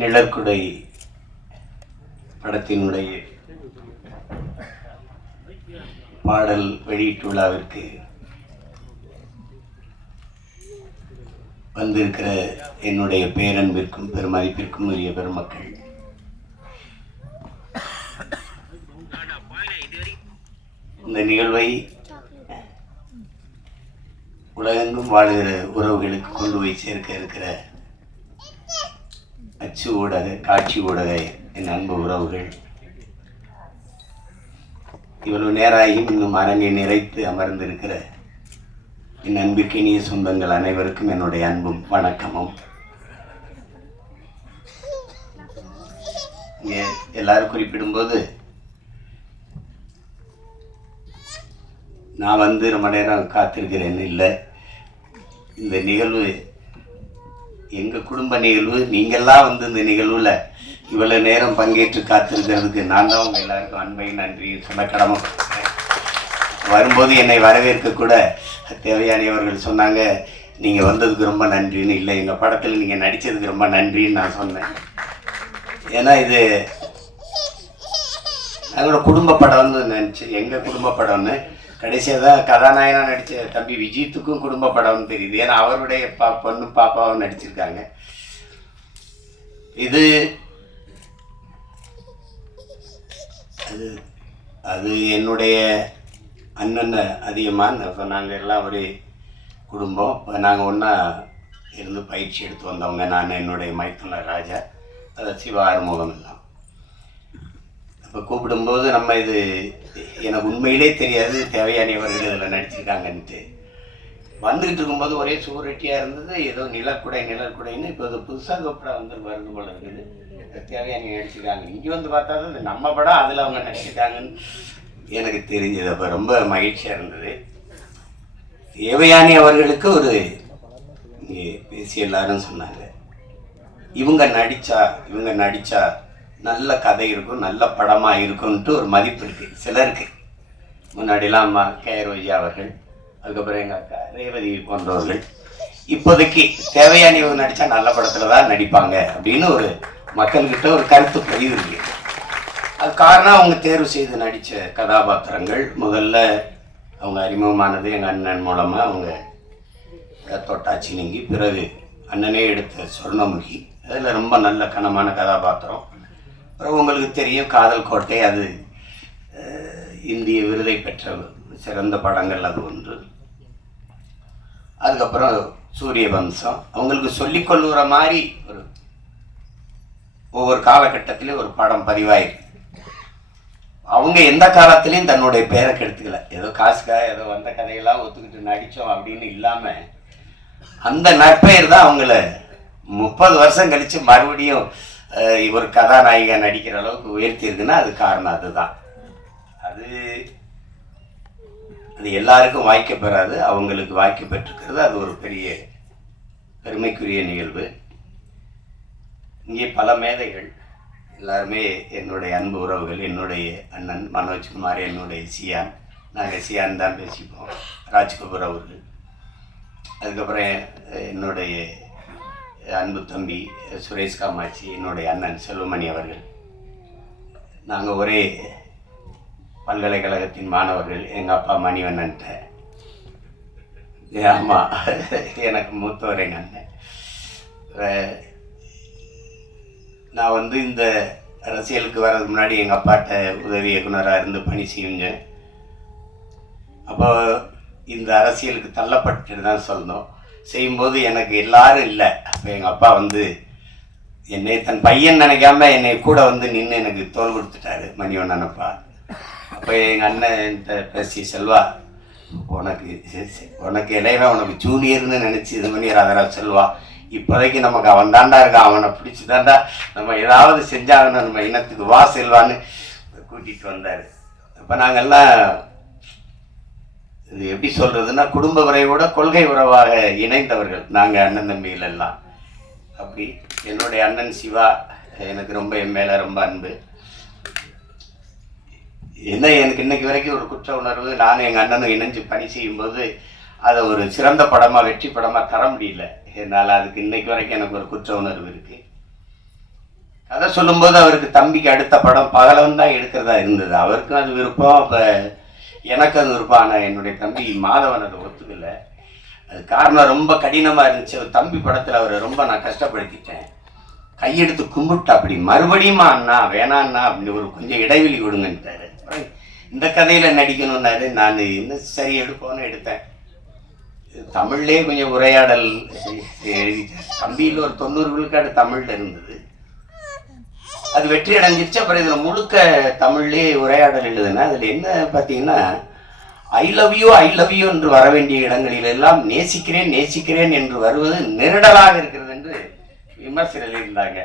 நிழற்குடை படத்தினுடைய பாடல் வெளியீட்டு விழாவிற்கு வந்திருக்கிற என்னுடைய பேரன்பிற்கும் பெருமதிப்பிற்கும் உரிய பெருமக்கள், இந்த நிகழ்வை உலகெங்கும் வாழுகிற உறவுகளுக்கு கொண்டு போய் சேர்க்க இருக்கிற அச்சு ஊடக, காட்சி ஊடக என் அன்பு உறவுகள், இவ்வளவு நேராயும் இன்னும் அரங்கை நிறைத்து அமர்ந்திருக்கிற என் அன்புக்கினிய சொந்தங்கள் அனைவருக்கும் என்னுடைய அன்பும் வணக்கமும். எல்லாரும் குறிப்பிடும்போது நான் ரொம்ப நேரம் காத்திருக்கிறேன்னு இல்லை. இந்த நிகழ்வு எங்கள் குடும்ப நிகழ்வு. நீங்கள்லாம் இந்த நிகழ்வில் இவ்வளோ நேரம் பங்கேற்று காத்திருக்கிறதுக்கு நான் தான் உங்கள் எல்லாருக்கும் அன்பை நன்றி சொல்ல கடமை. வரும்போது என்னை வரவேற்க கூட தேவயானி அவர்கள் சொன்னாங்க, நீங்கள் வந்ததுக்கு ரொம்ப நன்றின்னு. இல்லை, எங்கள் படத்தில் நீங்கள் நடித்ததுக்கு ரொம்ப நன்றின்னு நான் சொன்னேன். ஏன்னா இது எங்களோட குடும்ப படம்னு நினச்சி, எங்கள் குடும்ப படம்னு. கடைசியாக தான் கதாநாயகனாக நடித்த தம்பி விஜித்துக்கும் குடும்ப படம்னு தெரியுது. ஏன்னா அவருடைய பொண்ணு பாப்பாவும் நடிச்சிருக்காங்க. இது அது என்னுடைய அண்ணன் அதிகமாக. இப்போ நாங்கள் எல்லாம் ஒரு குடும்பம். இப்போ நாங்கள் ஒன்றா இருந்து பயிற்சி எடுத்து வந்தவங்க. நான், என்னுடைய மைத்துனர் ராஜா, அதை சிவா ஆறுமுகம் எல்லாம். இப்போ கூப்பிடும்போது நம்ம இது எனக்கு உண்மையிலே தெரியாது தேவயானி அவர்கள் இதில் நடிச்சிருக்காங்கன்ட்டு. வந்துக்கிட்டு இருக்கும்போது ஒரே சூரட்டியாக இருந்தது. ஏதோ நிழற்குடைன்னு இப்போ இது புதுசாக படம் வருது போல இருக்குது. தேவயானி நடிச்சிருக்காங்க. இங்கே வந்து பார்த்தா தான் இது நம்ம படம், அதில் அவங்க நடிச்சிருக்காங்கன்னு எனக்கு தெரிஞ்சது. அப்போ ரொம்ப மகிழ்ச்சியாக இருந்தது. தேவயானி அவர்களுக்கு ஒரு இங்கே பேசி எல்லாரும் சொன்னாங்க, இவங்க நடித்தா நல்ல கதை இருக்கும், நல்ல படமாக இருக்கும்ன்ட்டு ஒரு மதிப்பு இருக்குது சிலருக்கு. முன்னாடிலாம் அம்மா கேரோஜா அவர்கள், அதுக்கப்புறம் எங்கள் அக்கா ரேவதி போன்றவர்கள், இப்போதைக்கு தேவயானி இவங்க நடித்தா நல்ல படத்தில் தான் நடிப்பாங்க அப்படின்னு ஒரு மக்கள்கிட்ட ஒரு கருத்து பதிவு இருக்கு. அது காரணம் அவங்க தேர்வு செய்து நடித்த கதாபாத்திரங்கள். முதல்ல அவங்க அறிமுகமானது எங்கள் அண்ணன் மூலமாக. அவங்க தொட்டாச்சி நீங்கி, பிறகு அண்ணனே எடுத்த சொர்ணமுகி, அதில் ரொம்ப நல்ல கனமான கதாபாத்திரம். அப்புறம் உங்களுக்கு தெரியும் காதல் கோட்டை, அது இந்திய விருதை பெற்ற சிறந்த படங்கள் அது ஒன்று. அதுக்கப்புறம் சூரிய வம்சம். அவங்களுக்கு சொல்லிக்கொள்ளுற மாதிரி ஒரு ஒவ்வொரு காலகட்டத்திலையும் ஒரு படம் பதிவாயிருக்கு. அவங்க எந்த காலத்திலையும் தன்னுடைய பேரை கெடுத்துக்கல. ஏதோ காசுக்காக ஏதோ வந்த கதையெல்லாம் ஒத்துக்கிட்டு நடித்தோம் அப்படின்னு இல்லாமல் அந்த நற்பெயர் தான் அவங்கள 30 வருஷம் கழித்து மறுபடியும் ஒரு கதாநாயகா நடிக்கிற அளவுக்கு உயர்த்தியிருக்குன்னா அது காரணம் அதுதான். அது எல்லாருக்கும் வாய்க்க பெறாது, அவங்களுக்கு வாய்க்க பெற்றிருக்கிறது. அது ஒரு பெரிய பெருமைக்குரிய நிகழ்வு. இங்கே பல மேதைகள் எல்லாருமே என்னுடைய அன்பு உறவுகள். என்னுடைய அண்ணன் மனோஜ்குமார், என்னுடைய சியான், நாங்கள் சியான் தான் பேசிப்போம், ராஜ்கபூர் அவர்கள். அதுக்கப்புறம் என்னுடைய அன்பு தம்பி சுரேஷ் காமாட்சி, என்னுடைய அண்ணன் செல்வமணி அவர்கள். நாங்கள் ஒரே பல்கலைக்கழகத்தின் மாணவர்கள். எங்கள் அப்பா மணிவண்ணன்ட்ட, ஆமாம், எனக்கு மூத்தவர் எங்கள் அண்ணன். நான் இந்த அரசியலுக்கு வர்றதுக்கு முன்னாடி எங்கள் அப்பாட்ட உதவி இயக்குனராக இருந்து பணி செஞ்சேன். அப்போ இந்த அரசியலுக்கு தள்ளப்பட்டு தான் சொல்லணும். செய்யும்போது எனக்கு எல்லாரும் இல்லை. அப்போ எங்கள் அப்பா என்னை தன் பையன் நினைக்காம என்னை கூட நின்று எனக்கு தோல் கொடுத்துட்டாரு மணிவண்ணன் அப்பா. அப்போ எங்கள் அண்ணன்ட்ட பேசி, செல்வா, உனக்கு இளையவன், உனக்கு ஜூனியர்னு நினச்சி இது பண்ணி அதெல்லாம் செல்வா, இப்போதைக்கு நமக்கு அவன் தாண்டா இருக்கான், அவனை பிடிச்சி தாண்டா நம்ம ஏதாவது செஞ்சாங்கன்னு நம்ம இனத்துக்கு வா செல்வான்னு கூட்டிகிட்டு வந்தார். அப்போ நாங்கள்லாம் இது எப்படி சொல்கிறதுன்னா, குடும்ப உறவோட கொள்கை உறவாக இணைந்தவர்கள் நாங்கள் அண்ணன் தம்பிகள் எல்லாம். அப்படி என்னுடைய அண்ணன் சிவா எனக்கு ரொம்ப என் மேலே ரொம்ப அன்பு. எனக்கு இன்னைக்கு வரைக்கும் ஒரு குற்ற உணர்வு. நானும் எங்கள் அண்ணனும் இணைஞ்சு பணி செய்யும்போது அதை ஒரு சிறந்த படமாக, வெற்றி படமாக தர முடியல. என்னால் அதுக்கு இன்னைக்கு வரைக்கும் எனக்கு ஒரு குற்ற உணர்வு இருக்குது. கதை சொல்லும்போது அவருக்கு தம்பிக்கு அடுத்த படம் பகலவன் தான் எடுக்கிறதா இருந்தது. அவருக்கும் அது விருப்பம், அப்போ எனக்கு அது விருப்பம். ஆனால் என்னுடைய தம்பி மாதவன் அதை ஒத்துக்கலை. அது காரணம் ரொம்ப கடினமாக இருந்துச்சு. அவர் தம்பி படத்தில் அவரை ரொம்ப நான் கஷ்டப்படுத்திட்டேன். கையெடுத்து கும்பிட்டா அப்படி மறுபடியுமா அண்ணா வேணாண்ணா அப்படின்னு ஒரு கொஞ்சம் இடைவெளி விடுங்கன்ட்டாரு. இந்த கதையில் நடிக்கணும்னாரு. நான் இன்னும் சரி எடுப்போன்னு எடுத்தேன். தமிழ்லேயே கொஞ்சம் உரையாடல் எழுதிட்டேன். தம்பியில் ஒரு 90 விழுக்காடு தமிழில் இருந்தது. அது வெற்றி அடைஞ்சிருச்சு. அப்புறம் இதில் முழுக்க தமிழ்லேயே உரையாடல் எழுதுனா அதில் என்ன பார்த்தீங்கன்னா, ஐ லவ் யூ என்று வர வேண்டிய இடங்களில் எல்லாம் நேசிக்கிறேன் நேசிக்கிறேன் என்று வருவது நெருடலாக இருக்கிறது என்று விமர்சனம் இருந்தாங்க.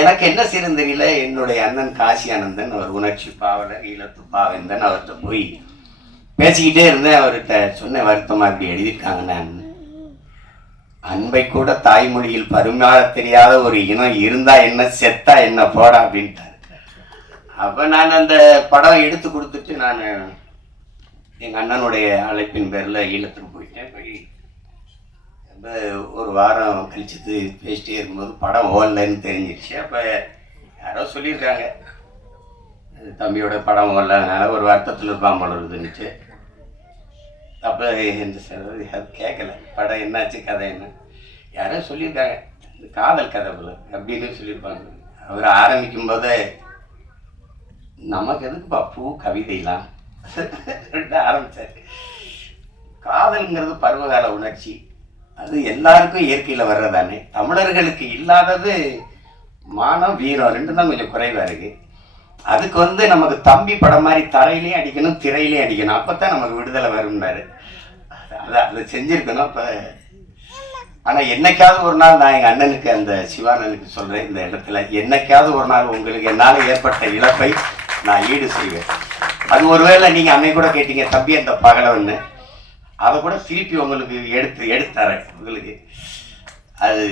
எனக்கு என்ன செய்யணும் தெரியல. என்னுடைய அண்ணன் காசி ஆனந்தன், அவர் உணர்ச்சி பாவலர், ஈழத்து பாவேந்தன், அவர்கிட்ட போய் பேசிக்கிட்டே இருந்தேன். அவர்கிட்ட சொன்ன வருத்தமாக இப்படி எழுதியிருக்காங்க, நான் அன்பை கூட தாய்மொழியில் பரிமாற தெரியாத ஒரு இனம் இருந்தா என்ன செத்தா என்ன போடா அப்படின்ட்டாரு. அப்போ நான் அந்த படம் எடுத்து கொடுத்துட்டு நான் எங்கள் அண்ணனுடைய அழைப்பின் பேரில் ஈழத்துக்கு போயிட்டேன். போய் ஒரு வாரம் கழிச்சது பேசிட்டே இருக்கும்போது படம் ஓடலன்னு தெரிஞ்சிருச்சு. அப்போ யாரோ சொல்லியிருக்காங்க, தம்பியோட படம் ஓடலனால ஒரு வருத்தத்தில் இருப்பான் போல இருந்துச்சு. அப்போ எந்த சார் அது கேட்கல, படம் என்னாச்சு கதை என்ன, யாரோ சொல்லியிருக்காங்க இந்த காதல் கதை போல அப்படின்னு சொல்லியிருப்பாங்க. அவர் ஆரம்பிக்கும் போதே நமக்கு எதுக்குப்பா பூ கவிதைலாம் ஆரம்பித்தார். காதல்ங்கிறது பருவகால உணர்ச்சி, அது எல்லாருக்கும் இயற்கையில் வர்றதானே. தமிழர்களுக்கு இல்லாதது மானம் வீரம் ரெண்டு தான் கொஞ்சம் குறைவாக இருக்குது. அதுக்கு நமக்கு தம்பி படம் மாதிரி தரையிலையும் அடிக்கணும் திரையிலையும் அடிக்கணும், அப்போ தான் நமக்கு விடுதலை வரும்னாரு. அதை செஞ்சுருக்கணும். இப்போ ஆனால் என்னைக்காவது ஒரு நாள் நான் எங்கள் அண்ணனுக்கு, அந்த சிவானனுக்கு சொல்கிறேன் இந்த இடத்துல, என்னைக்காவது ஒரு நாள் உங்களுக்கு என்னால் ஏற்பட்ட இழப்பை நான் ஈடு செய்வேன். அது ஒருவேளை நீங்கள் அன்னை கூட கேட்டீங்க தம்பி அந்த பகலவன்னு, அதை கூட திருப்பி உங்களுக்கு எடுத்துறேன் உங்களுக்கு. அது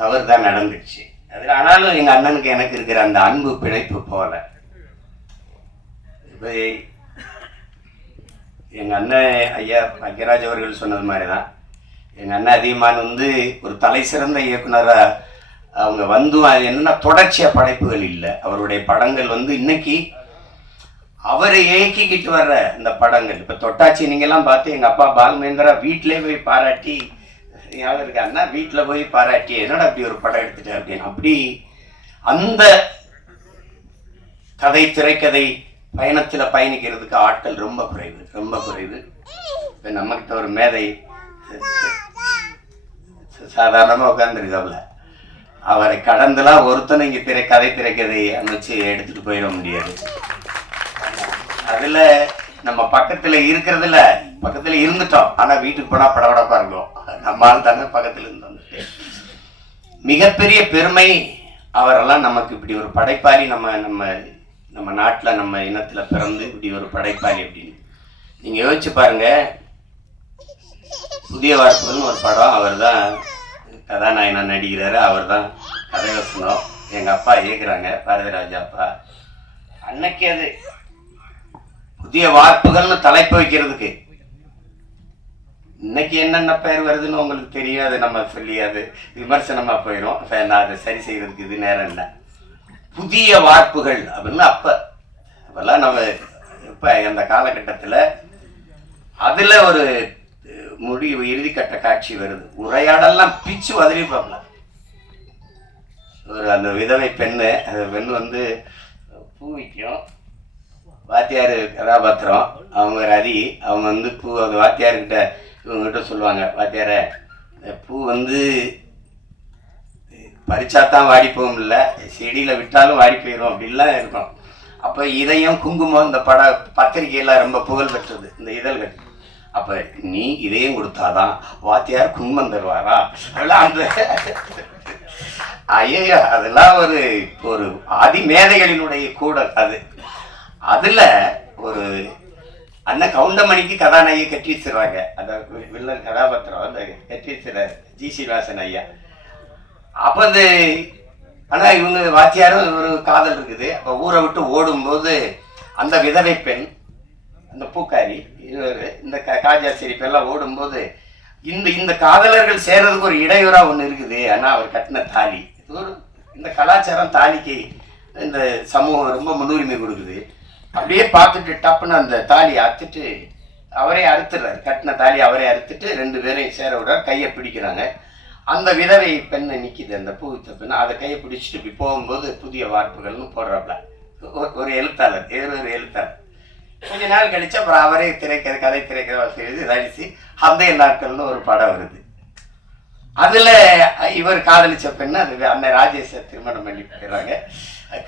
தவறு தான் நடந்துச்சு. அது ஆனாலும் எங்கள் அண்ணனுக்கு எனக்கு இருக்கிற அந்த அன்பு பிழைப்பு போல. இப்போ எங்கள் அண்ணன் ஐயா பாக்கியராஜ் அவர்கள் சொன்னது மாதிரி தான் எங்கள் அண்ணன் அதிகமான ஒரு தலை சிறந்த இயக்குனராக அவங்க அது என்னென்னா தொடர்ச்சியாக படைப்புகள் இல்லை. அவருடைய படங்கள் இன்னைக்கு அவரை இயக்கிக்கிட்டு வர்ற இந்த படங்கள். இப்போ தொட்டாச்சி நீங்கள்லாம் பார்த்து எங்கள் அப்பா பால்மேந்திரா வீட்டிலே போய் பாராட்டி, ஞாபகம் இருக்கு அண்ணா வீட்டில் போய் பாராட்டி என்னடா அப்படி ஒரு படம் எடுத்துட்டேன் அப்படின்னு. அப்படி அந்த கதை திரைக்கதை பயணத்தில் பயணிக்கிறதுக்கு ஆட்கள் ரொம்ப குறைவு, ரொம்ப குறைவு. இப்போ நம்மகிட்ட ஒரு மேதை சாதாரணமாக உட்காந்துருக்காப்புல, அவரை கடந்துலாம் ஒருத்தனை இங்கே கதை திரைக்கதை அமைச்சு எடுத்துகிட்டு போயிட முடியாது. அதில் நம்ம பக்கத்தில் இருக்கிறதுல பக்கத்தில் இருந்துட்டோம், ஆனால் வீட்டுக்கு போனால் படபடப்பாக இருக்கும். நம்மால் தானே பக்கத்தில் இருந்து வந்துட்டு மிகப்பெரிய பெருமை. அவரெல்லாம் நமக்கு இப்படி ஒரு படைப்பாளி, நம்ம நம்ம நம்ம நாட்டில் நம்ம இனத்தில் பிறந்து இப்படி ஒரு படைப்பாளி அப்படின்னு நீங்கள் யோசிச்சு பாருங்க. புதிய வார்ப்புகள்னு ஒரு படம், அவர் தான் கதாநாயகனா நடிக்கிறாரு, அவர் தான் கதை வசனம். எங்கள் அப்பா இயக்குறாங்க, பாரதிராஜா அப்பா. அன்னைக்கு அது புதிய வார்ப்புகள்னு தலைப்பு வைக்கிறதுக்கு இன்னைக்கு என்னென்ன பெயர் வருதுன்னு உங்களுக்கு தெரியும். அது நம்ம சொல்லி அது விமர்சனமாக போயிடும். நான் அதை சரி செய்யறதுக்கு இது நேரம் இல்லை. புதிய வார்ப்புகள் அப்படின்னு அப்பெல்லாம் நம்ம இப்போ அந்த காலகட்டத்தில் அதில் ஒரு முடிவு இறுதிக்கட்ட காட்சி வருது. உரையாடெல்லாம் பிச்சு வதறிப்பாங்க. ஒரு அந்த விதவை பெண்ணு, அந்த பெண்ணு பூ வைக்கும். வாத்தியார் கதாபாத்திரம் அவங்க ரதி, அவங்க பூ அந்த வாத்தியார்கிட்ட இவங்ககிட்ட சொல்லுவாங்க, வாத்தியார பூ பறிச்சாத்தான் வாடி போகும், இல்லை செடியில் விட்டாலும் வாடி போயிடும் அப்படின்லாம் இருக்கும். அப்போ இதயம் குங்குமம் இந்த பத்திரிகையெல்லாம் ரொம்ப புகழ் பெற்றது இந்த இதழ்கள். அப்போ நீ இதயம் கொடுத்தாதான் வாத்தியார் குங்குமம் தருவாரா அதெல்லாம் அந்த ஐயா அதெல்லாம் ஒரு ஆதி மேதைகளினுடைய கூடல் அது. அதில் ஒரு அண்ணன் கவுண்டமணிக்கு கதாநாயகி கட்டி வச்சிடுறாங்க. அந்த வில்லன் கதாபாத்திரம் அந்த கட்டி வச்சிட ஜி சீனிவாசன் ஐயா. அப்போ ஆனால் இவங்க வாத்தியாரும் ஒரு காதல் இருக்குது. அப்போ ஊரை விட்டு ஓடும்போது அந்த விதவை பெண், அந்த பூக்காரி, இந்த காஜா சிரிப்பெல்லாம் ஓடும்போது இந்த இந்த காதலர்கள் சேர்றதுக்கு ஒரு இடையூறா ஒன்று இருக்குது. ஆனால் அவர் கட்டின தாலி ஒரு இந்த கலாச்சாரம் தாலிக்கு இந்த சமூகம் ரொம்ப முன்னுரிமை கொடுக்குது. அப்படியே பார்த்துட்டு டப்புன்னு அந்த தாலியை அறுத்துட்டு அவரே அறுத்துடுறாரு. கட்டின தாலி அவரே அறுத்துட்டு 2 பேரையும் சேர விடுறாரு. கையை பிடிக்கிறாங்க. அந்த விதவை பெண்ணை நிற்கிது, அந்த பூவித்த பெண்ணை. அதை கையை பிடிச்சிட்டு இப்படி போகும்போது புதிய வார்ப்புகள்னு போடுறாப்புல ஒரு எழுத்தாளர், ஒரு எழுத்தாளர். கொஞ்ச நாள் கழிச்சு அப்புறம் அவரே கதை திரைக்கதை எழுதி நடிச்சு அந்த நாட்கள்னு ஒரு படம் வருது. அதில் இவர் காதலிச்ச பெண்ணு அது அன்னை ராஜேஷை திருமணம் பண்ணி போயிடுறாங்க.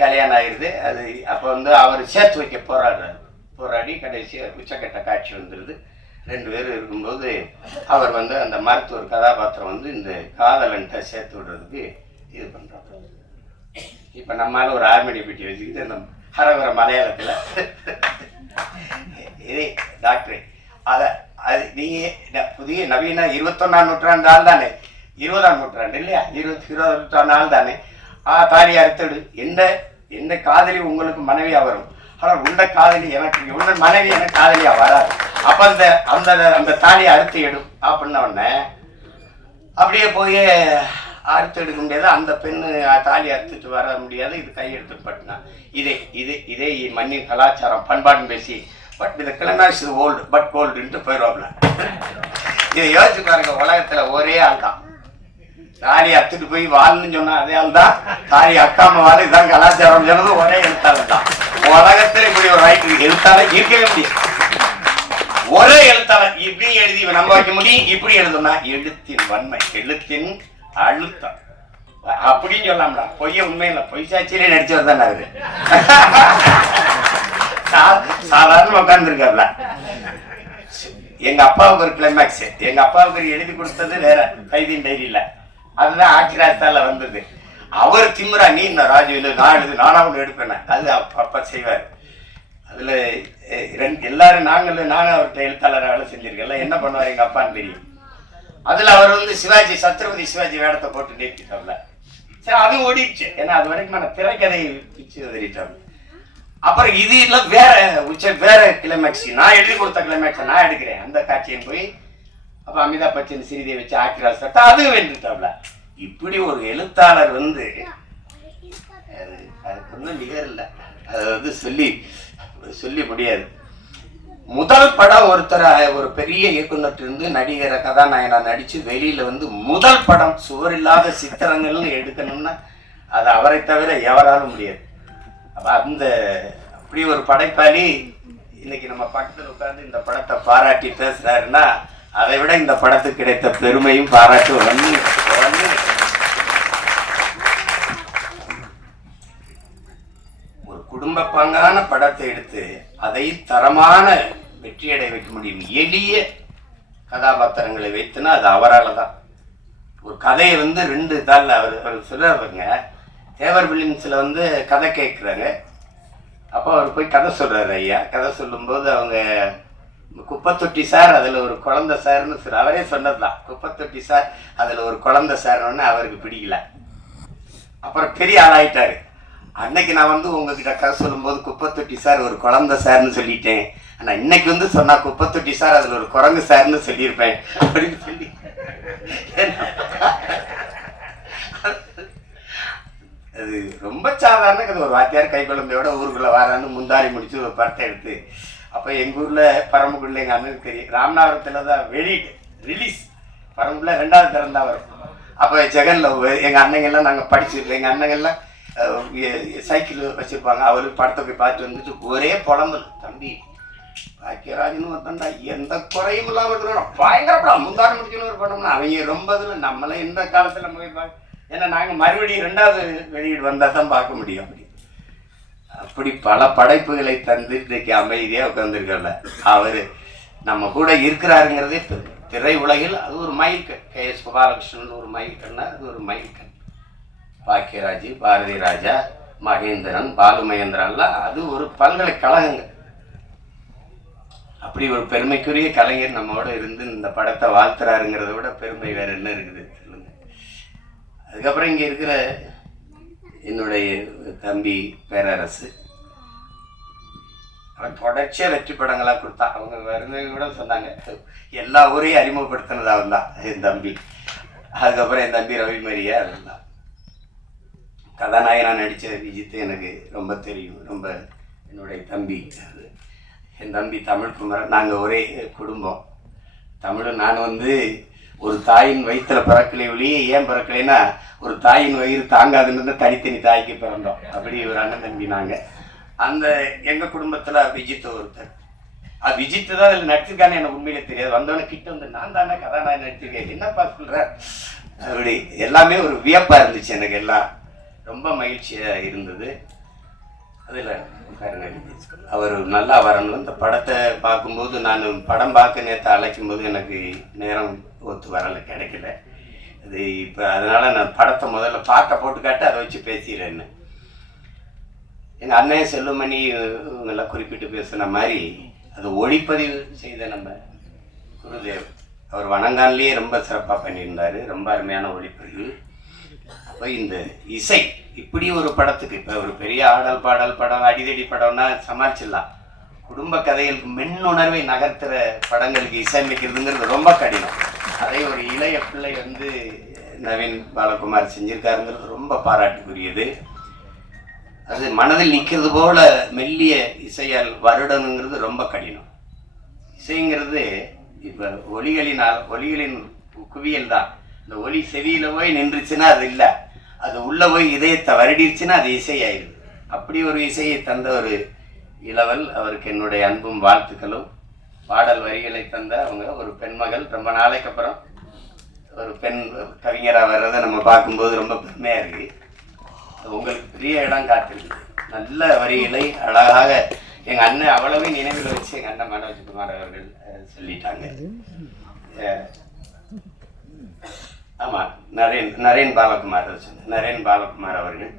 கல்யாணம் ஆயிடுது. அது அப்போ வந்து அவர் சேர்த்து வைக்க போராடி கடைசியாக உச்சக்கட்ட காட்சி வந்துடுது. 2 பேரும் இருக்கும்போது அவர் வந்து அந்த மருத்துவர் கதாபாத்திரம் வந்து இந்த காதலன்ட்ட சேர்த்து விடுறதுக்கு இது பண்ணுறாங்க. இப்போ நம்மளால ஒரு ஆர்மடி பெட்டி வச்சுக்கிட்டு அந்த ஹரவர மலையாளத்தில் இதே டாக்டரே அதை அது நீங்கள் புதிய நவீன 21ஆம் நூற்றாண்டு ஆள் தானே, 20ஆம் நூற்றாண்டு இல்லையா, 20ஆம் நூற்றாண்டு ஆள் தானே. தாலி அறுத்தடு எந்த காதலி உங்களுக்கு மனைவியாக வரும், ஆனால் உண்ட காதலி எனக்கு உண்ட மனைவி எனக்கு காதலியாக வராது. அப்போ அந்த அந்த அந்த தாலியை அறுத்து எடும் அப்படின்ன உடனே அப்படியே போய் அறுத்து எடுக்க முடியாது. அந்த பெண்ணு தாலி அறுத்துட்டு வர முடியாது. இது கையெடுத்து பட்டுனா இதே மண்ணின் கலாச்சாரம் பண்பாடுன்னு பேசி பட் இந்த கிளைமேக்ஸ் இது ஓல்டு பட் கோல்டுன்ட்டு போயிடுவாப்ல. இதை யோசிச்சு பாருங்க. உலகத்தில் ஒரே ஆள் தான் தாலி அத்துட்டு போய் வாழ்ன்னு சொன்னா அதே ஆள் தான். தாலி அக்காம வாழ் இதுதான் கலாச்சாரம் சொன்னது ஒரே எழுத்தாளர் தான். உலகத்தில் இப்படி ஒரு ரைட்டு எழுத்தாளர் இருக்கவே முடியும். ஒரே எழுத்தாளர் இப்படி எழுதி நம்ப வைக்க முடியும். இப்படி எழுதுனா எழுத்தின் வன்மை, எழுத்தின் அழுத்தம் அப்படின்னு சொல்லாம்டா. பொய்ய உண்மையில பொய் சாட்சியிலே நடிச்சவர் தானே அவரு. சாதாரண உட்கார்ந்துருக்காப்ல. எங்க அப்பாவுக்கு ஒரு கிளைமேக்ஸ், எங்க அப்பாவுக்கு எழுதி கொடுத்தது வேற கைதின் டைரியில, அதுதான் ஆட்சிராஜால வந்தது. அவர் திமுறா நீ இந்த ராஜுவில் நான் நானா ஒன்று எடுப்பேன். அது அப்பா செய்வார். அதுல எல்லாரும் நானும் அவர்கிட்ட எழுத்தாளர் வேலை செஞ்சிருக்கேன். என்ன பண்ணுவார் எங்க அப்பான்னு தெரியும். அதுல அவர் வந்து சிவாஜி சத்ரபதி சிவாஜி வேடத்தை போட்டு நேர்த்திட்டாப்ல. சரி அது ஓடிடுச்சு. ஏன்னா அது வரைக்கும் நான் திரைக்கதை பிச்சு தெரிவித்தாங்க. அப்புறம் இது இல்லை வேற கிளைமேக்ஸ், நான் எழுதி கொடுத்த கிளைமேக்ஸை நான் எடுக்கிறேன். அந்த காட்சியை போய் அப்ப அமிதாப் பச்சன் சிறிதை வச்சு ஆக்கிராஜ் சட்டா அது வென்றுட்டாப்ல. இப்படி ஒரு எழுத்தாளர் வந்து அதுக்கு ஒன்றும் நிகர் இல்லை. அதை வந்து சொல்லி முடியாது. முதல் படம் ஒரு பெரிய இயக்குனர் இருந்து நடிகரை கதாநாயகனா நடிச்சு வெளியில வந்து முதல் படம் சுவரில்லாத சித்திரங்கள்னு எடுக்கணும்னா அது அவரை தவிர எவராலும் முடியாது. அப்ப அப்படி ஒரு படைப்பாளி இன்னைக்கு நம்ம பக்கத்தில் உட்கார்ந்து இந்த படத்தை பாராட்டி பேசுறாருன்னா அதை விட இந்த படத்துக்கு கிடைத்த பெருமையும் பாராட்டு ஒரு குடும்ப பாங்கான படத்தை எடுத்து அதை தரமான வெற்றியடை வைக்க முடியும். எளிய கதாபாத்திரங்களை வைத்துனா அது அவரால் தான். ஒரு கதையை வந்து 2 தாள் அவர் சொல்றாருங்க. தேவர் பிலிம்ஸில் வந்து கதை கேட்குறாங்க. அப்போ அவர் போய் கதை சொல்கிறாரு. ஐயா கதை சொல்லும்போது அவங்க குப்பத்தொட்டி சார் அதில் ஒரு குழந்தை சார்னு அவரே சொன்னதுதான். குப்பத்தொட்டி சார் அதில் ஒரு குழந்தை சார்னு அவருக்கு பிடிக்கல. அப்புறம் பெரிய ஆளாயிட்டாரு. அன்னைக்கு நான் வந்து உங்ககிட்ட கதை சொல்லும்போது குப்பத்தொட்டி சார் ஒரு குழந்தை சார்னு சொல்லிட்டேன். ஆனால் இன்னைக்கு வந்து சொன்னா குப்பத்தொட்டி சார் அதில் ஒரு குரங்கு சார்னு சொல்லியிருப்பேன் அப்படின்னு சொல்லி அது ரொம்ப சாதாரண கதை. ஒரு வாத்தியார் கை குழந்தையோட ஊருக்குள்ளே வரான்னு முந்தாரி முடிச்சு ஒரு படத்தை எடுத்து அப்போ எங்கள் ஊரில் பரம்புக்குள்ள எங்கள் அண்ணனுக்கு தெரியும். ராமநாதபுரத்தில் தான் ரிலீஸ் பரம்புக்குள்ள 2வது தரம் தான் வரும். அப்போ ஜெகனில் எங்கள் அண்ணங்கள்லாம் நாங்கள் படிச்சுருக்கோம். எங்கள் அண்ணங்கள்லாம் சைக்கிள் வச்சுருப்பாங்க. அவர் படத்தை போய் பார்த்துட்டு வந்துட்டு ஒரே புலம்பல், தம்பி பாக்கியராஜ்னு ஒருத்தண்டா எந்த குறையும் இல்லாமல் இருக்கணும் பயங்கர படம் முந்தாரி முடிச்சுன்னு ஒரு படம்னா அவங்க ரொம்ப இதில் நம்மளே இந்த காலத்தில் நம்ம போய் பார்க்க. ஏன்னா நாங்கள் மறுபடியும் 2வது வெளியீடு வந்தால் தான் பார்க்க முடியும். அப்படி பல படைப்புகளை தந்து இன்றைக்கு அமைதியாக உட்காந்துருக்கல. அவர் நம்ம கூட இருக்கிறாருங்கிறதே திரை உலகில் அது ஒரு மைல்கல். KS கோபாலகிருஷ்ணன் ஒரு மைல்கல்னா அது ஒரு மைல்கல். பாக்கியராஜ், பாரதி ராஜா, மகேந்திரன், பாலு மகேந்திரன்லாம் அது ஒரு பல்கலைக்கழகங்கள். அப்படி ஒரு பெருமைக்குரிய கலைஞர் நம்மோட இருந்து இந்த படத்தை வாழ்த்துறாருங்கிறத விட பெருமை வேற என்ன இருக்குது சொல்லுங்க. அதுக்கப்புறம் இங்கே இருக்கிற என்னுடைய தம்பி பேரரசு, அவன் தொடர்ச்சியாக வெற்றி படங்களாக கொடுத்தான். அவங்க வருந்தவங்க கூட சொன்னாங்க, எல்லா ஊரையும் அறிமுகப்படுத்தினது அவன் தான் என் தம்பி. அதுக்கப்புறம் என் தம்பி ரவிமரியா இருந்தான். கதாநாயகனாக நடித்த விஜித்து எனக்கு ரொம்ப தெரியும். ரொம்ப என்னுடைய தம்பி, என் தம்பி தமிழ்குமரன். நாங்கள் ஒரே குடும்பம். தமிழ் நான் ஒரு தாயின் வயிற்றில் பிறக்கலை ஒளியே. ஏன் பிறக்கலைன்னா, ஒரு தாயின் வயிறு தாங்காதுன்னு தனித்தனி தாய்க்கு பிறந்தோம். அப்படி ஒரு அண்ணன் தம்பி நாங்கள். அந்த எங்கள் குடும்பத்தில் விஜித் ஒருத்தர். விஜித்து தான் அதில் நடிச்சிருக்கான்னு எனக்கு உண்மையிலே தெரியாது. வந்தவொடனே கிட்ட நான் தானே கதாநாயகன் நடிச்சிருக்கேன், என்னப்பா சொல்கிற அப்படி எல்லாமே ஒரு வியப்பாக இருந்துச்சு. எனக்கு எல்லாம் ரொம்ப மகிழ்ச்சியாக இருந்தது. அதில் அவர் நல்லா வரணும். இந்த படத்தை பார்க்கும்போது, நான் படம் பார்க்க நேற்று அழைக்கும்போது எனக்கு நேரம் ஒத்து வரலை, கிடைக்கல. அது இப்போ அதனால் நான் படத்தை முதல்ல பார்க்க போட்டு காட்டு அதை வச்சு பேசிடுறேன்னு. எங்கள் அண்ணன் செல்வமணி இவங்கெல்லாம் குறிப்பிட்டு பேசுன மாதிரி அது ஒளிப்பதிவு செய்த நம்ம குருதேவ் அவர் வணங்கான்லேயே ரொம்ப சிறப்பாக பண்ணியிருந்தார். ரொம்ப அருமையான ஒளிப்பதிவு. அப்போ இந்த இசை இப்படி ஒரு படத்துக்கு, இப்போ ஒரு பெரிய ஆடல் பாடல் படம் அடிதடி படம்னா சமாளிச்சிடலாம். குடும்ப கதைகளுக்கு மென்னுணர்வை நகர்த்துற படங்களுக்கு இசையமைக்கிறதுங்கிறது ரொம்ப கடினம். அதை ஒரு இளைய பிள்ளை நவீன் பாலகுமார் செஞ்சிருக்காருங்கிறது ரொம்ப பாராட்டுக்குரியது. அது மனதில் நிற்கிறது போல மெல்லிய இசையால் வருடணுங்கிறது ரொம்ப கடினம். இசைங்கிறது இப்போ ஒலிகளின் குவியல் தான். இந்த ஒலி செவியில் போய் நின்றுச்சுன்னா அது இல்லை, அது உள்ளே போய் இதயத்தை வருடிடுச்சுன்னா அது இசையாயிடுது. அப்படி ஒரு இசையை தந்த ஒரு இளவல், அவருக்கு என்னுடைய அன்பும் வாழ்த்துக்களும். பாடல் வரிகளை தந்த அவங்க ஒரு பெண்மகள். ரொம்ப நாளைக்கு அப்புறம் ஒரு பெண் கவிஞராக வர்றதை நம்ம பார்க்கும்போது ரொம்ப பெருமையாக இருக்குது. உங்களுக்கு பெரிய இடம் காத்திருக்கு. நல்ல வரிகளை அழகாக எங்கள் அண்ணன் அவ்வளவே நினைவில் வச்சு எங்கள் அண்ணன் மனோஜ்குமார் அவர்கள் சொல்லிட்டாங்க. ஆமாம், நரேன் பாலகுமார் நரேன் பாலகுமார் அவர்கள்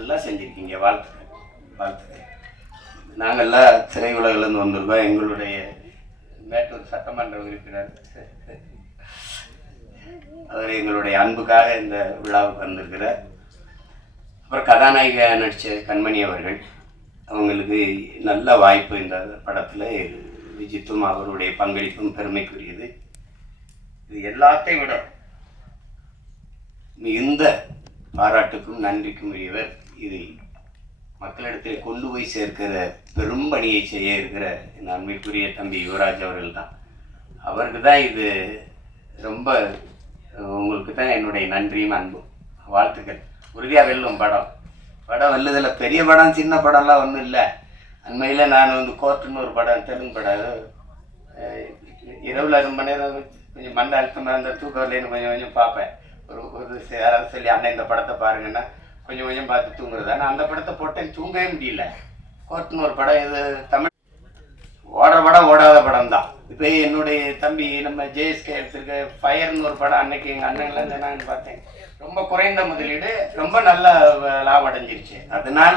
எல்லாம் செஞ்சுருக்கீங்க. வாழ்த்துக்கள். நாங்கள்லாம் திரையுலகிலேருந்து வந்திருக்கோம். எங்களுடைய மேட்டூர் சட்டமன்ற உறுப்பினர் அவர் எங்களுடைய அன்புக்காக இந்த விழாவுக்கு வந்திருக்கிறார். அப்புறம் கதாநாயக நடித்த கண்மணி அவர்கள், அவங்களுக்கு நல்ல வாய்ப்பு. இந்த படத்தில் விஜித்தும் அவருடைய பங்களிப்பும் பெருமைக்குரியது. இது எல்லாத்தையும் விட மிகுந்த பாராட்டுக்கும் நன்றிக்கும் உரியவர். இது மக்களிடத்தில் கொண்டு போய் சேர்க்கிற பெரும் பணியை செய்ய இருக்கிற என் அன்பிற்குரிய தம்பி யுவராஜ் அவர்கள் தான். அவருக்கு தான் இது ரொம்ப, உங்களுக்கு தான் என்னுடைய நன்றியும் அன்பும் வாழ்த்துக்கள். உறுதியாக வெல்லும் படம் வெல்லுதில் பெரிய படம் சின்ன படம்லாம் ஒன்றும் இல்லை. அண்மையில் நான் கோர்ட்டுன்னு ஒரு படம், தெலுங்கு படம், இரவில் ரொம்ப நேரம் கொஞ்சம் மண்ட அழுத்தமாக இருந்தால் தூக்கம் இல்லைன்னு கொஞ்சம் பார்ப்பேன். ஒரு யாராவது சொல்லி அண்ணன் இந்த படத்தை பாருங்கன்னா கொஞ்சம் பார்த்து தூங்குறது. ஆனால் அந்த படத்தை போட்டேன், தூங்கவே முடியல. கோர்ட்டுன்னு ஒரு படம், இது தமிழ் ஓடுற படம், ஓடாத படம் தான். இப்போ என்னுடைய தம்பி நம்ம ஜேஎஸ்கே எடுத்திருக்க ஃபயர்னு ஒரு படம், அன்னைக்கு எங்கள் அண்ணன்லாம் சொன்னாங்கன்னு பார்த்தேன். ரொம்ப குறைந்த முதலீடு, ரொம்ப நல்ல லாபம் அடைஞ்சிருச்சு. அதனால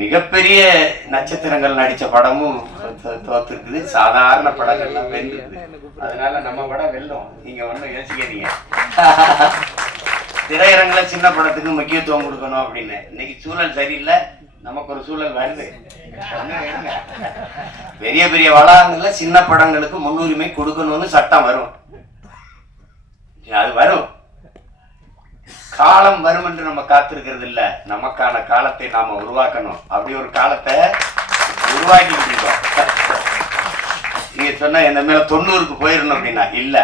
மிகப்பெரிய நட்சத்திரங்கள் நடித்த படமும் தோத்துருக்குது, சாதாரண படங்கள்லாம் வெல்லுது. அதனால நம்ம படம் வெல்லும், நீங்கள் ஒன்றும் யோசிக்காதீங்க. திரையரங்கில் சின்ன படத்துக்கு முக்கியத்துவம் கொடுக்கணும் அப்படின்னு. இன்னைக்கு சூழல் சரியில்லை, நமக்கு ஒரு சூழல் வருது. பெரிய பெரிய வளாகங்கள்ல சின்ன படங்களுக்கு முன்னுரிமை கொடுக்கணும்னு சட்டம் வரும். அது வரும், காலம் வரும் என்று நம்ம காத்திருக்கிறது இல்லை. நமக்கான காலத்தை நாம உருவாக்கணும். அப்படி ஒரு காலத்தை உருவாக்கிட்டு இருக்கோம். நீங்க சொன்ன எந்த மேல 90க்கு போயிடணும் அப்படின்னா இல்ல,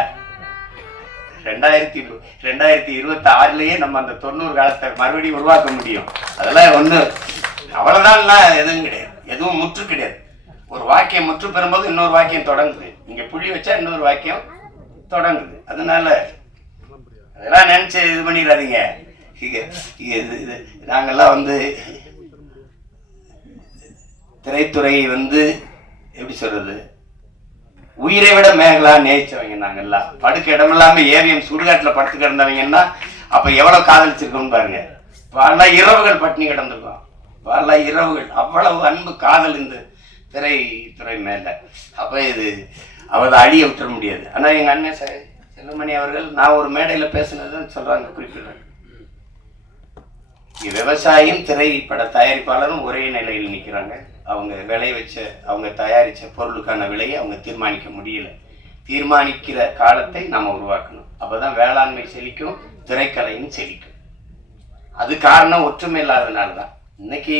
2026லயே நம்ம அந்த 90 காலத்தை மறுபடியும் உருவாக்க முடியும். அதெல்லாம் ஒண்ணு அவ்வளவுதான், எதுவும் கிடையாது, எதுவும் முற்று கிடையாது. ஒரு வாக்கியம் முற்று பெறும்போது இன்னொரு வாக்கியம் தொடங்குது. இங்க புள்ளி வச்சா இன்னொரு வாக்கியம் தொடங்குது. அதனால அதெல்லாம் நினைச்சு இது பண்ணிடாதீங்க. நாங்கெல்லாம் திரைத்துறையை எப்படி சொல்றது, உயிரை விட மேகலா நேசிச்சவங்க. நாங்கெல்லாம் படுக்க இடம் இல்லாம ஏவிஎம் சுடுகாட்டுல படுத்து கிடந்தவங்கன்னா அப்ப எவ்வளவு காதலிச்சிருக்கோம்னு பாருங்க. பல இரவுகள் பட்டினி கிடந்திருக்கோம், பல இரவுகள். அவ்வளவு அன்பு காதல் இந்த திரைத்துறை மேல. அப்ப இது அவளை அழிய விட்டுற முடியாது. ஆனா எங்க அண்ணன் செல்வமணி அவர்கள், நான் ஒரு மேடையில பேசுனதுன்னு சொல்றாங்க, குறிப்பிடுறாங்க, விவசாயியும் திரைப்பட தயாரிப்பாளரும் ஒரே நிலையில் நிற்கிறாங்க. அவங்க விளைய வச்ச அவங்க தயாரித்த பொருளுக்கான விலையை அவங்க தீர்மானிக்க முடியல. தீர்மானிக்கிற காலத்தை நம்ம உருவாக்கணும். அப்போதான் வேளாண்மை செழிக்கும், திரைக்கலையும் செழிக்கும். அது காரணம் ஒற்றுமை இல்லாதனால தான். இன்னைக்கு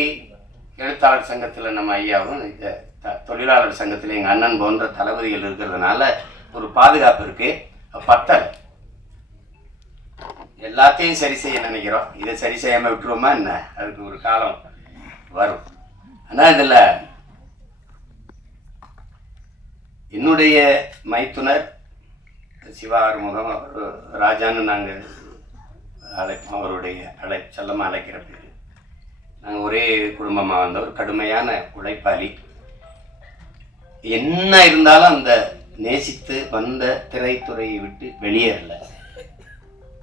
எழுத்தாளர் சங்கத்தில் நம்ம ஐயாவும், தொழிலாளர் சங்கத்தில் எங்கள் அண்ணன் போன்ற தளபதிகள் இருக்கிறதுனால ஒரு பாதுகாப்பு இருக்கு. பத்தலை, எல்லாத்தையும் சரி செய்ய நினைக்கிறோம். இதை சரி செய்யாமல் விட்டுருவோமா என்ன? அதுக்கு ஒரு காலம் வரும். ஆனால் இதில் என்னுடைய மைத்துனர் சிவா ஆறுமுகம், ராஜான்னு நாங்கள் அழைப்போம். அவருடைய செல்லமாக அழைக்கிற பேர். நாங்கள் ஒரே குடும்பமாக வந்தவர். கடுமையான உழைப்பாளி. என்ன இருந்தாலும் அந்த நேசித்து வந்த திரைத்துறையை விட்டு வெளியேறல.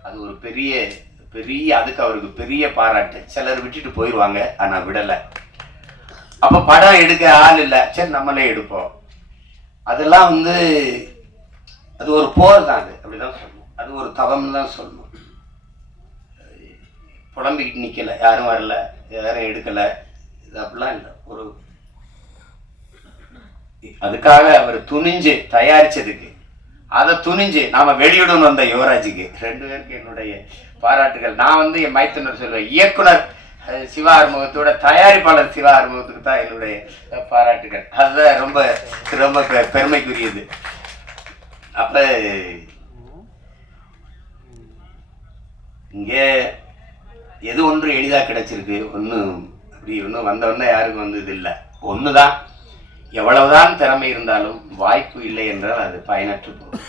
அது ஒரு பெரிய பெரிய அதுக்கு அவருக்கு பெரிய பாராட்டு. சிலர் விட்டுட்டு போயிடுவாங்க, ஆனால் விடலை. அப்போ படம் எடுக்க ஆள் இல்லை, சரி நம்மளே எடுப்போம். அதெல்லாம் அது ஒரு போர் தான். அது அப்படிதான் சொல்லணும். அது ஒரு தவம்னு தான் சொல்லணும். புலம்பிக்கிட்டு நிற்கலை, யாரும் வரல, யாரும் எடுக்கலை, இது அப்படிலாம் இல்லை. அதுக்காக அவர் துணிஞ்சு தயாரிச்சதுக்கு, அதை துணிஞ்சு நாம வெளியிடணும் வந்த யுவராஜுக்கு, 2 பேருக்கு என்னுடைய பாராட்டுகள். நான் என் மைத்துனர் சொல்லுவேன், இயக்குனர் சிவா ஆறுமுகத்தோட தயாரிப்பாளர் சிவா ஆறுமுகத்துக்கு தான் என்னுடைய பாராட்டுகள். அதுதான் ரொம்ப ரொம்ப பெருமைக்குரியது. அப்ப இங்கே எது ஒன்று எளிதாக கிடைச்சிருக்கு, அப்படி ஒன்றும் வந்தவொடனே யாருக்கும் இது இல்லை. ஒண்ணுதான், எவ்வளவுதான் திறமை இருந்தாலும் வாய்ப்பு இல்லை என்றால் அது பயனற்று போகும்.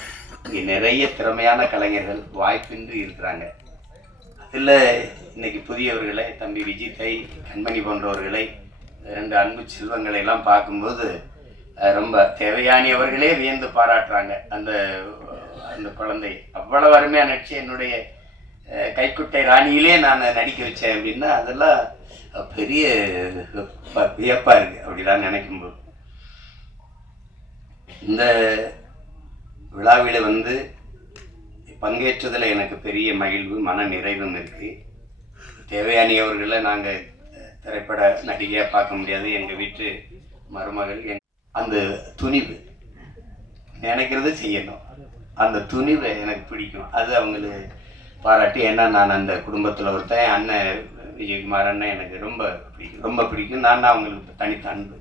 இங்கே நிறைய திறமையான கலைஞர்கள் வாய்ப்பின்றி இருக்கிறாங்க. அதில் இன்னைக்கு புதியவர்களை, தம்பி விஜித்தை, கண்மணி போன்றவர்களை, 2 அன்பு செல்வங்களை எல்லாம் பார்க்கும்போது ரொம்ப தேவையானியவர்களே வியந்து பாராட்டுறாங்க. அந்த அந்த குழந்தை அவ்வளவு அருமையாக நடிச்சு என்னுடைய கைக்குட்டை ராணியிலே நான் நடிக்க வச்சேன் அப்படின்னா அதெல்லாம் பெரிய வியப்பா இருக்கு. அப்படிலாம் நினைக்கும்போது இந்த விழாவில் பங்கேற்றதில் எனக்கு பெரிய மகிழ்வு, மன நிறைவும் இருக்கு. தேவையானியவர்களை நாங்கள் திரைப்பட நடிகையாக பார்க்க முடியாது. எங்கள் வீட்டு மருமகள் அந்த துணிவு நினைக்கிறது செய்யணும். அந்த துணிவை எனக்கு பிடிக்கும். அது அவங்களுக்கு பாராட்டி. ஏன்னா நான் அந்த குடும்பத்தில் ஒருத்தன். அண்ணன் விஜயகுமார் அண்ணன் எனக்கு ரொம்ப பிடிக்கும். நான் அவங்களுக்கு தனித்த அன்பு.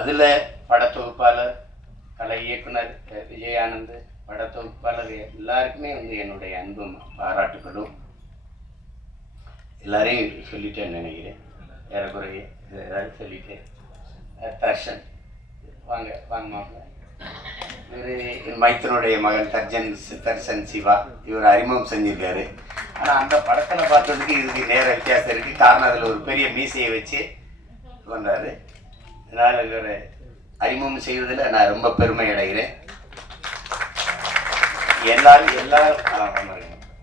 அதில் படத்தொகுப்பாளர், கலை இயக்குனர் விஜயானந்த், படத்தொகுப்பாளர் எல்லாருக்குமே என்னுடைய அன்பும் பாராட்டுகளும். எல்லாரையும் சொல்லிட்டேன்னு நினைக்கிறேன். ஏறக்குறைய ஏதாவது சொல்லிட்டேன். தர்ஷன் வாங்க மாப்பிள்ள. இவர் என் மைத்தனுடைய மகன் தர்ஷன் சிவா. இவர் அறிமுகம் செஞ்சிருக்காரு. ஆனால் அந்த படத்தில் பார்த்ததுக்கு இதுக்கு நேர வித்தியாசம் இருக்குது. காரணம் அதில் ஒரு பெரிய மீசையை வச்சு வந்தார். அதனால் இவர் அறிமுகம் செய்வதில் நான் ரொம்ப பெருமை அடைகிறேன். எல்லாரும்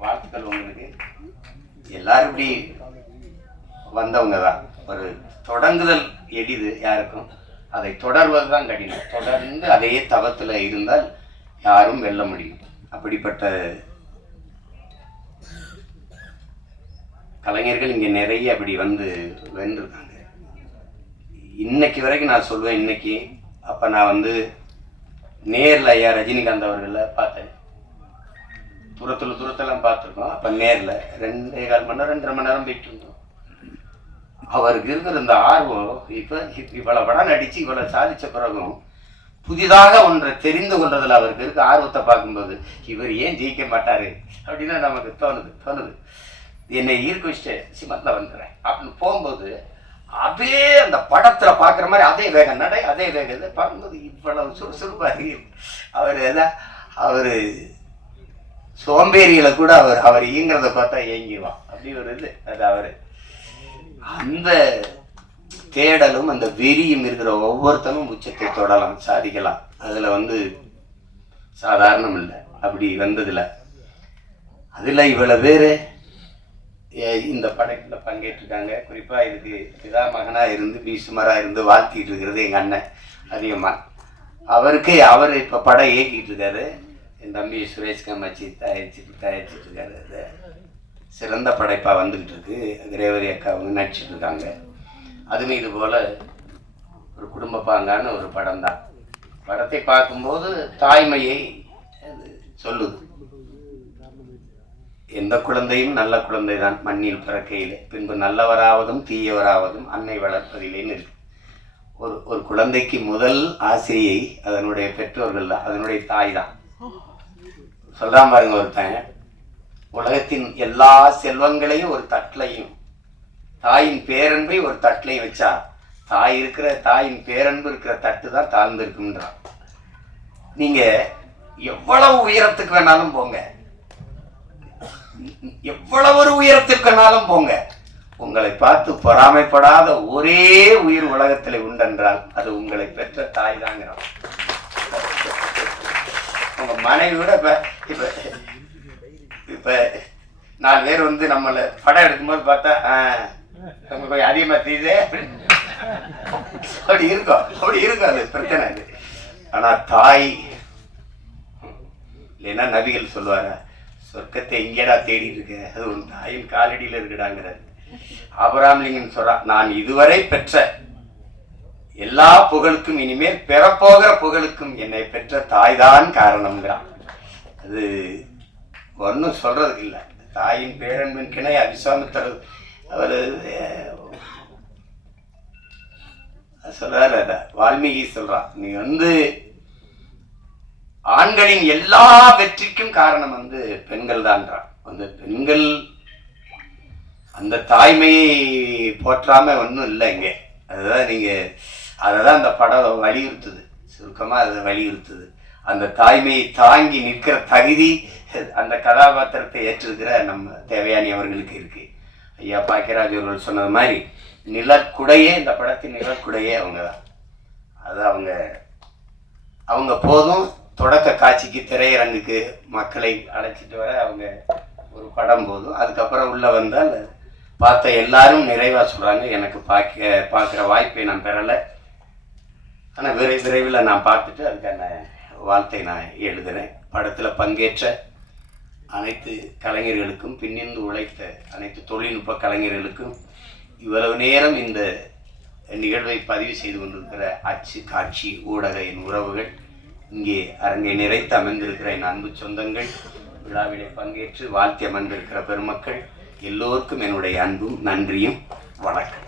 வாழ்த்துக்கள் உங்களுக்கு. எல்லாரும் இப்படி வந்தவங்க தான். ஒரு தொடங்குதல் எளிது யாருக்கும், அதை தொடர்வது தான் கடினம். தொடர்ந்து அதே தவத்தில் இருந்தால் யாரும் வெல்ல முடியும். அப்படிப்பட்ட கலைஞர்கள் இங்கே நிறைய அப்படி வென்றிருக்காங்க. இன்னைக்கு வரைக்கும் நான் சொல்லுவேன். இன்னைக்கு அப்போ நான் நேரில் ஐயா ரஜினிகாந்த் அவர்களை பார்த்தேன். தூரத்தெல்லாம் பார்த்துருக்கோம். அப்போ நேரில் 2.25 மணி நேரம் 2.5 மணி நேரம் போயிட்டு இருந்தோம். அவருக்கு இருக்கிற இந்த ஆர்வம் இப்போ இவ்வளவு படம் நடித்து இவ்வளவு சாதித்த பிறகும் புதிதாக ஒன்றை தெரிந்து கொள்றதுல அவருக்கு இருக்க ஆர்வத்தை பார்க்கும்போது இவர் ஏன் ஜெயிக்க மாட்டாரு அப்படின்னு நமக்கு தோணுது. என்னை ஈர்க்க வச்சுட்டு சிமத்தில் வந்துடுறேன் அப்படின்னு போகும்போது அதே அந்த படத்தில் பார்க்குற மாதிரி அதே வேகம் நடை, அதே வேகத்தை பார்க்கும்போது இவ்வளவு சுறுசுறுப்பாக அவர் சோம்பேறிகளை கூட அவர் இயங்கிறத பார்த்தா இயங்கிடுவான். அப்படி ஒரு அது அவர் அந்த தேடலும் அந்த வெறியும் இருக்கிற ஒவ்வொருத்தரும் உச்சத்தை தொடலாம், சாதிக்கலாம். அதில் சாதாரணம் இல்லை. அப்படி வந்ததில்ல. அதில் இவ்வளோ பேர் இந்த படத்தில் பங்கேற்றிருக்காங்க. குறிப்பாக இதுக்கு பிதா மகனாக இருந்து பீசுமராக இருந்து வாழ்த்திட்டு இருக்கிறது எங்கள் அண்ணன் அதிகமாக. அவர் இப்போ படம் இயக்கிட்டு இருக்காரு. என் தம்பி சுரேஷ் கமாச்சி தயாரிச்சிட்டு இருக்காரு. அது சிறந்த படைப்பாக வந்துக்கிட்டு இருக்கு. ரேவதி அக்கா வந்து நடிச்சிட்டு இருக்காங்க. அதுவும் இது போல் ஒரு குடும்ப பாங்கான ஒரு படம் தான். படத்தை பார்க்கும்போது தாய்மையை சொல்லுது. எந்த குழந்தையும் நல்ல குழந்தை தான் மண்ணில் பிறக்கையிலே, பின்பு நல்லவராவதும் தீயவராவதும் அன்னை வளர்ப்பதிலேன்னு இருக்கு. ஒரு குழந்தைக்கு முதல் ஆசையை அதனுடைய பெற்றோர்கள் தான், அதனுடைய தாய் தான். சொல்றான் பாருங்க ஒருத்தன், உலகத்தின் எல்லா செல்வங்களையும் ஒரு தட்டிலையும் தாயின் பேரன்பை ஒரு தட்டிலையும் வச்சா தாயின் பேரன்பு இருக்கிற தட்டு தான் தாழ்ந்து இருக்குன்றான். நீங்க எவ்வளவு உயரத்துக்கு வேணாலும் போங்க, எவ்வளவு ஒரு உயரத்துக்கு வேணாலும் போங்க, உங்களை பார்த்து பொறாமைப்படாத ஒரே உயிர் உலகத்தில் உண்டென்றால் அது உங்களை பெற்ற தாய் தாங்கிறான். உங்க மனைவியோட இப்ப இப்ப 4 பேர் வந்து நம்மள படம் எடுக்கும்போது பார்த்தா கொஞ்சம் அதிகமா தெரியுதே அப்படி இருக்கும் அது பிரச்சனை அது. ஆனா தாய் இல்லைன்னா நபிகள் சொல்லுவாங்க, சொர்க்கத்தை எங்கேடா தேடிட்டு இருக்க, அது உன் தாயின் காலடியில் இருக்குடாங்கிறார். ஆபிரகாம் லிங்கன் சொல்றா, நான் இதுவரை பெற்ற எல்லா புகழுக்கும் இனிமேல் பெறப்போகிற புகழுக்கும் என்னை பெற்ற தாய்தான் காரணம்ங்கிறான். அது ஒன்றும் சொல்றதுக்கு இல்லை. தாயின் பேரன்பின் கிணை அவிஸ்வாமித்தர் அவர் சொல்றாரு, வால்மீகி சொல்றான், நீ வந்து ஆண்களின் எல்லா வெற்றிக்கும் காரணம் வந்து பெண்கள் தான்றான். அந்த பெண்கள் அந்த தாய்மையை போற்றாம ஒன்றும் இல்லை இங்கே. அதுதான் நீங்க அததான் அந்த படம் வலியுறுத்துது. சுருக்கமா அதை வலியுறுத்துது. அந்த தாய்மையை தாங்கி நிற்கிற தகுதி அந்த கதாபாத்திரத்தை ஏற்றிருக்கிற நம்ம தேவயானி அவர்களுக்கு இருக்கு. ஐயா பாக்கியராஜ் அவர்கள் சொன்னது மாதிரி நிழற்குடையே, இந்த படத்தின் நிழற்குடையே அவங்க தான். அது அவங்க போதும். தொடக்க காட்சிக்கு திரையரங்குக்கு மக்களை அழைச்சிட்டு வர அவங்க ஒரு படம் போதும். அதுக்கப்புறம் உள்ள வந்தால் பார்த்த எல்லாரும் நிறைவா சொல்றாங்க, எனக்கு பார்க்குற வாய்ப்பை நான் பெறலை, ஆனால் விரைவில் நான் பார்த்துட்டு அதுக்கான வாழ்த்தை நான் எழுதுறேன். படத்தில் பங்கேற்ற அனைத்து கலைஞர்களுக்கும், பின்னிருந்து உழைத்த அனைத்து தொழில்நுட்ப கலைஞர்களுக்கும், இவ்வளவு நேரம் இந்த நிகழ்வை பதிவு செய்து கொண்டிருக்கிற அச்சு, காட்சி, ஊடக என் உறவுகள், இங்கே அரங்கை நிறைத்து அமர்ந்திருக்கிற என் அன்பு சொந்தங்கள், விழாவிலே பங்கேற்று வாழ்த்தி அமர்ந்திருக்கிற பெருமக்கள் எல்லோருக்கும் என்னுடைய அன்பும் நன்றியும் வணக்கம்.